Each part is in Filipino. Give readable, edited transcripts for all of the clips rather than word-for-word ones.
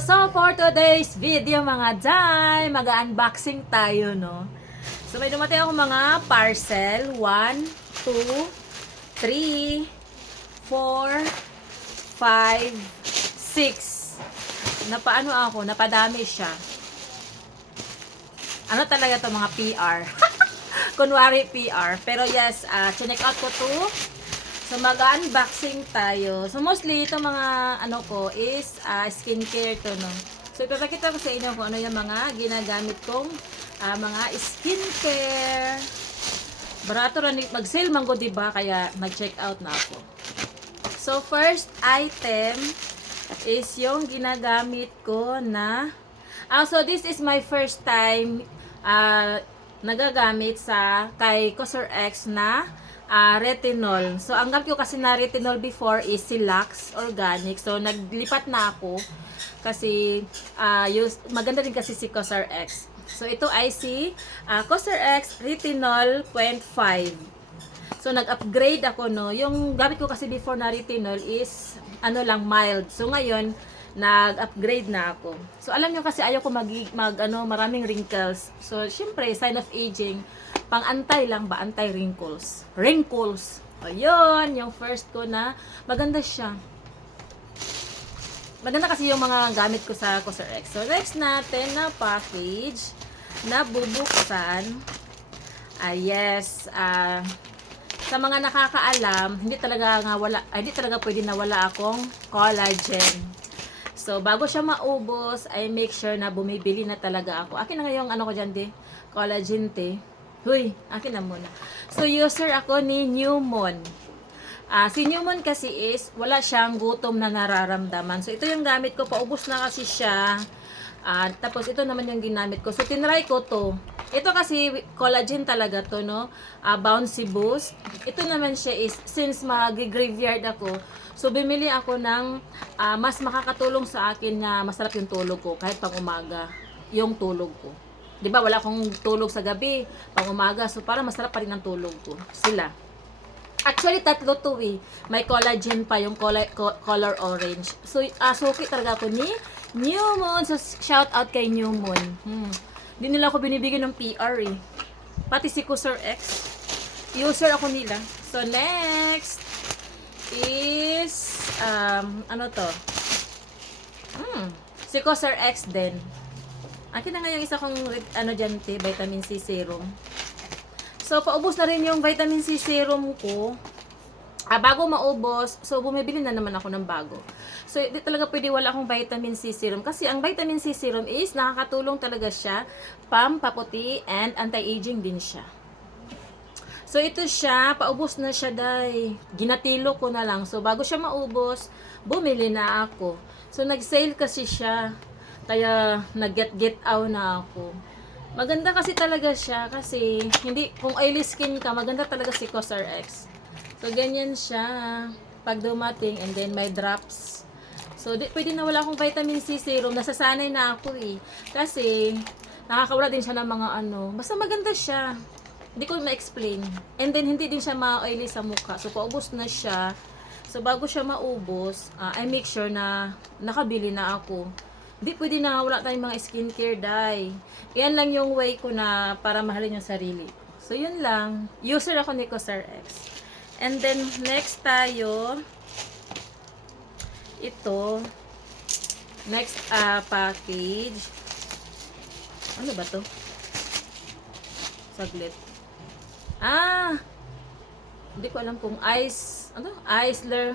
So for today's video mga Day, mag-unboxing tayo, no? So may dumating ako mga parcel. 1, 2, 3, 4, 5, 6. Napaano ako, napadami siya. Ano talaga to mga PR? Kunwari PR. Pero yes, chinek out ko to. So mag-unboxing tayo. So mostly ito mga ano ko is skincare to, no. So ipapakita ko sa inyo kung ano yung mga ginagamit kong mga skincare. Barato rin mag-sale man ko, diba? Kaya mag-check out na ako. So first item is yung ginagamit ko na so this is my first time nagagamit sa kay Cosrx na retinol. So, ang gamit ko kasi na retinol before is si Lux Organic. So, naglipat na ako kasi maganda din kasi si Cosrx. So, ito ay si Cosrx Retinol 0.5. So, nag-upgrade ako, no. Yung gamit ko kasi before na retinol is ano lang, mild. So, ngayon, nag-upgrade na ako. So, alam nyo kasi ayaw ko maraming wrinkles. So, syempre, sign of aging, pang-antay lang ba? Anti-wrinkles. Wrinkles. Ayun, yung first ko na, maganda siya. Maganda kasi yung mga gamit ko sa Cosrx. So, next natin na package na bubuksan. Yes, sa mga nakakaalam, hindi talaga pwede na wala akong collagen. So, bago siya maubos, I make sure na bumibili na talaga ako. Akin na ngayong ano ko dyan, collagen, Huy, akin na muna. So, user ako ni Newmon. Si Newmon kasi is, wala siyang gutom na nararamdaman. So, ito yung gamit ko. Paubos na kasi siya. Tapos, ito naman yung ginamit ko. So, tinry ko to. Ito kasi, collagen talaga to, no? Bouncy Boost. Ito naman siya is, since mag-graveyard ako, so, bumili ako ng mas makakatulong sa akin na masarap yung tulog ko, kahit pang umaga, yung tulog ko. Diba, wala akong tulog sa gabi, pang umaga, so para masarap pa rin ang tulog ko. Sila. Actually, tatlo to eh. May collagen pa, yung color orange. So, suki talaga ako ni Newmon. So, shout out kay Newmon. Hindi nila ako binibigyan ng PR eh. Pati si Cosrx. User ako nila. So, next is ano to? Si Cosrx din. Akin na nga yung isa kong vitamin C serum. So, paubos na rin yung vitamin C serum ko. Bago maubos, so bumibili na naman ako ng bago. So, di talaga pwede wala akong vitamin C serum. Kasi ang vitamin C serum is nakakatulong talaga siya, pampaputi, and anti-aging din siya. So, ito siya, paubos na siya, day. Ginatilo ko na lang. So, bago siya maubos, bumili na ako. So, nag-sale kasi siya. Kaya, nag-get out na ako. Maganda kasi talaga siya. Kasi, kung oily skin ka, maganda talaga si Cosrx. So, ganyan siya. Pag dumating, and then may drops. So, pwede na wala akong vitamin C serum. Nasasanay na ako eh. Kasi, nakakawala din siya ng mga basta maganda siya. Hindi ko ma-explain. And then, hindi din siya ma-oily sa mukha. So, paubos na siya. So, bago siya maubos, I make sure na nakabili na ako. Hindi pwede na wala tayong mga skincare, day. Yan lang yung way ko na para mahalin yung sarili. So, yun lang. User ako ni Cosrx. And then, next tayo. Ito. Next package. Ano ba to? Saglit. Hindi ko alam kung Isler.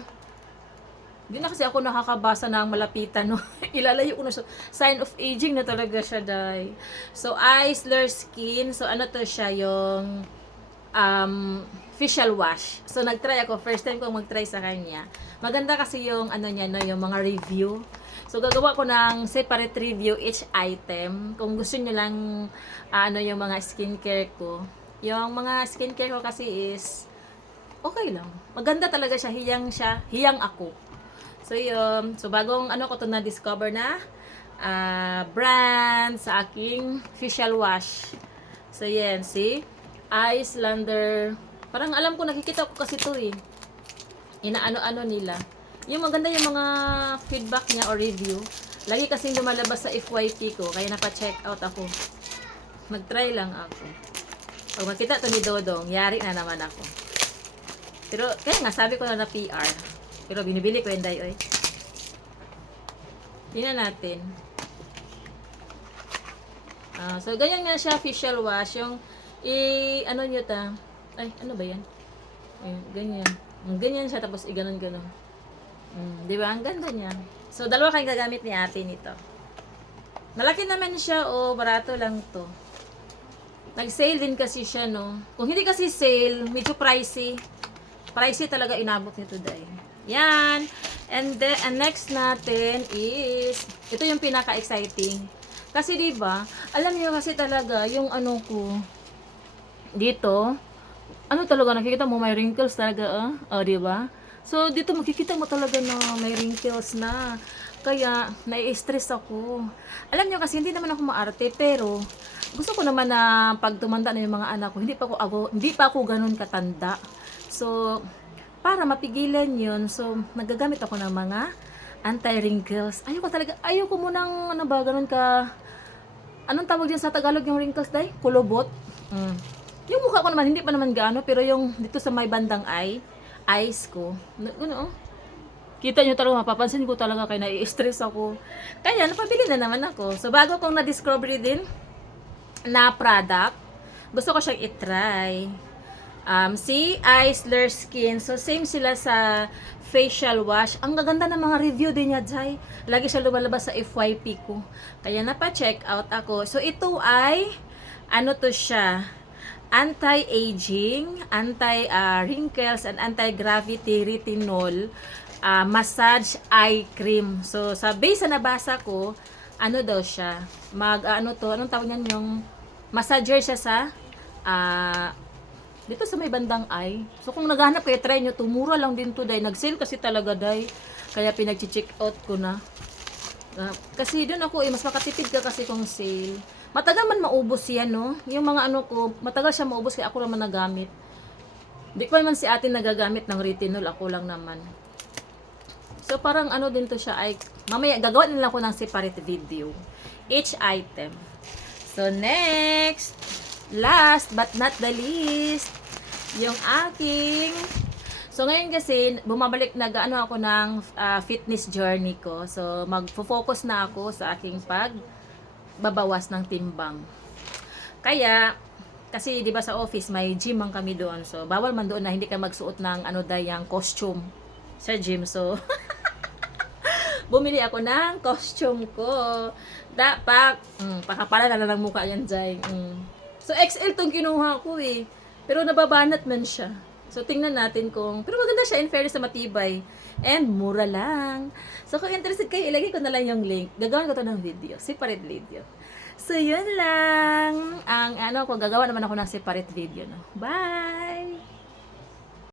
Hindi na kasi ako nakakabasa ng malapitan, no? Ilalayo ko na siya. Sign of aging na talaga siya, day. So, Isler Skin. So, ano to siya? Yung facial wash. So, nag-try ako. First time ko mag-try sa kanya. Maganda kasi yung, niya, no? Yung mga review. So, gagawa ko ng separate review each item. Kung gusto nyo lang, yung mga skincare ko. Yung mga skincare ko kasi is, okay lang. Maganda talaga siya. Hiyang ako. So, yun. So, bagong ko to na-discover na brand sa aking facial wash. So, yan. See? Islander. Parang alam ko, nakikita ko kasi to eh. Inaano-ano nila. Yung maganda yung mga feedback niya or review. Lagi kasing lumalabas sa FYP ko, kaya napa-check out ako. Nag-try lang ako. Pag makita to ni Dodong, yari na naman ako. Pero, kaya nga, sabi ko na PR. Pero binibili ko yung day, oy. Tingnan natin. So, ganyan nga siya, facial wash. Yung, ano nyo ta? Ay, ano ba yan? Ayun, ganyan. Ganyan siya, tapos i-ganon-ganon. Di ba? Ang ganda niya. So, dalawa kayong gagamit ni ate nito. Malaki naman siya, barato lang to. Nag-sale din kasi siya, no? Kung hindi kasi sale, medyo pricey. Pricey talaga inabot nito dahil. Yan. And then, next natin is, ito yung pinaka-exciting. Kasi, di ba, alam niyo kasi talaga, yung ano ko, dito, ano talaga, nakikita mo, may wrinkles talaga, di ba? So, dito makikita mo talaga na may wrinkles na. Kaya, nai-stress ako. Alam niyo kasi, hindi naman ako maarte, pero gusto ko naman na pag tumanda na yung mga anak ko, hindi pa ako ganun katanda. So, para mapigilan yun, so, nagagamit ako ng mga anti-wrinkles. Ayoko munang, ano ba, ganun ka, anong tawag dyan sa Tagalog yung wrinkles, day? Kulubot? Yung mukha ko naman, hindi pa naman gaano, pero yung dito sa may bandang eyes ko. Ano, kita nyo talaga, mapapansin ko talaga kaya nai-stress ako. Kaya, napabili na naman ako. So, bago kong na-discovery din na product, gusto ko siyang itry. Si Isler Skin. So, same sila sa facial wash. Ang gaganda ng mga review din niya, Jai. Lagi siya lumalabas sa FYP ko. Kaya, napa-check out ako. So, ito ay, ano to siya? Anti-aging, anti-wrinkles, and anti-gravity retinol massage eye cream. So, sa base na nabasa ko, ano daw siya? Anong tawag niyan? Yung massager siya sa dito sa may bandang eye. So, kung naghahanap kayo, try nyo. Tumura lang din to, day. Nag-sale kasi talaga, day. Kaya pinag-check out ko na. Kasi doon ako, mas makatipid ka kasi kung sale. Matagal man maubos yan, no? Yung mga ano ko, matagal siya maubos kaya ako naman nagamit. Di ko naman si ate nagagamit ng retinol, ako lang naman. So, parang ano din to siya, ay, mamaya, gagawa nila ako ng separate video. Each item. So, next, last but not the least, yung aking, so, ngayon kasi, bumabalik, nag-ano ako ng fitness journey ko. So, mag-focus na ako sa aking babawas ng timbang. Kaya, kasi 'di ba sa office may gym man kami doon. So, bawal man doon na hindi ka magsuot ng dayang costume sa gym. So, bumili ako ng costume ko. Dapat, pakapala na lang mukha yan, Jai. So, XL tong kinuha ko eh. Pero nababanat man siya. So, tingnan natin pero maganda siya, in fairness, sa matibay. And mura lang. So, kung interested kayo, ilagay ko na lang yung link. Gagawin ko to ng video. Separate video. So, yun lang. Gagawa naman ako ng separate video, no? Bye!